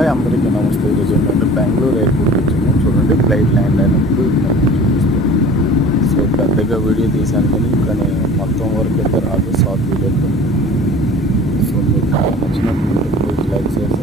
Hi అందరికీ నమస్తే. ఈరోజు ఏంటంటే బెంగళూరు ఎయిర్పోర్ట్ వచ్చాము. చూడండి ఫ్లైట్ ల్యాండ్ అయినప్పుడు సో పెద్దగా వీడియో తీశాను కానీ మొత్తం వరకు అయితే రాదు, షార్ట్ వీడియోతో. సో మీకు నచ్చినట్టు ప్లీజ్ లైక్ చేసి